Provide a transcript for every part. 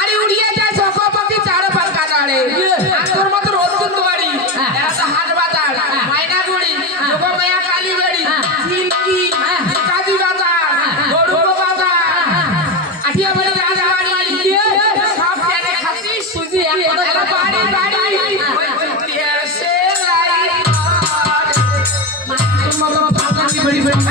আরে উড়িয়ে যায় সকপতি চার পার কাটাড়ে আর তোর মত রোদ্দুর বাড়ি এরা তো হাট বাজার মাইনাগুড়ি লোকমায়া কালীবাড়ি সিলকি কাজী বাজার গরুর বাজার আটিয়া বাড়ি রাজবাড়ি সব জায়গায় খাচ্ছিস সুজি এক কথা বাড়ি বাড়ি ওই সে লাইট তোর মত পাকানি বাড়ি বাড়ি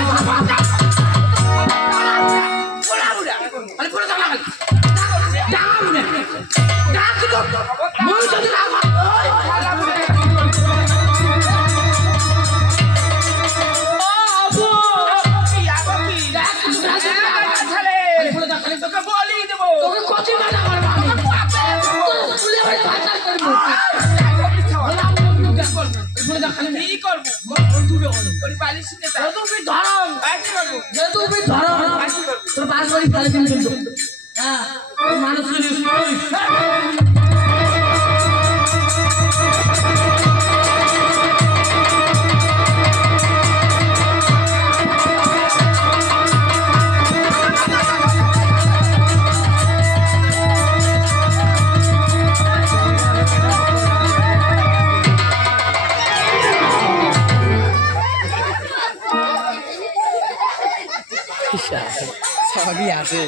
সবই আছে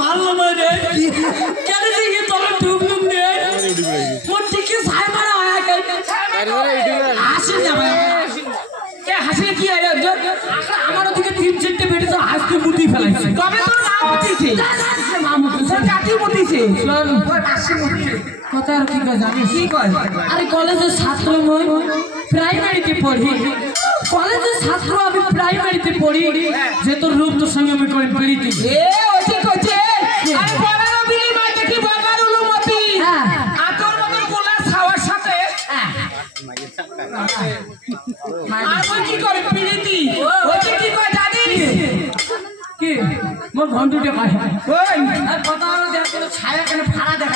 ভালো মানে কেন দেখি তোর ডুব ডুব নেই মোর টিকে ছাই মারা হয় হাসি যাবে হাসি কি হয় আমার ওদিকে 3-4টে বেটে তো হাসতে মুতি ফেলাইছে কবে তোর মা মুতিছে মা মুতিছে কাটি মুতিছে কথা আর কি জানিস কি কয় আরে কলেজের ছাত্র মই প্রাইমারিতে পড়ি কলেজের ছাত্র আমি প্রাইমারিতে পড়ি যে তোর রূপ তোর সঙ্গে আমি করে পেরিতে ওইটি কইছে আরে পড়ার বিনিময় দেখি বাবার অনুমতি আতর মত গোলা ছাওয়ার সাথে আর ওই কি করে পেরিতি ওইটি কি কয় জানিস কি মোর ঘন্টুটে কয় ওই আর কথা আর দেখ ছায়া কেন ফাড়া দেখ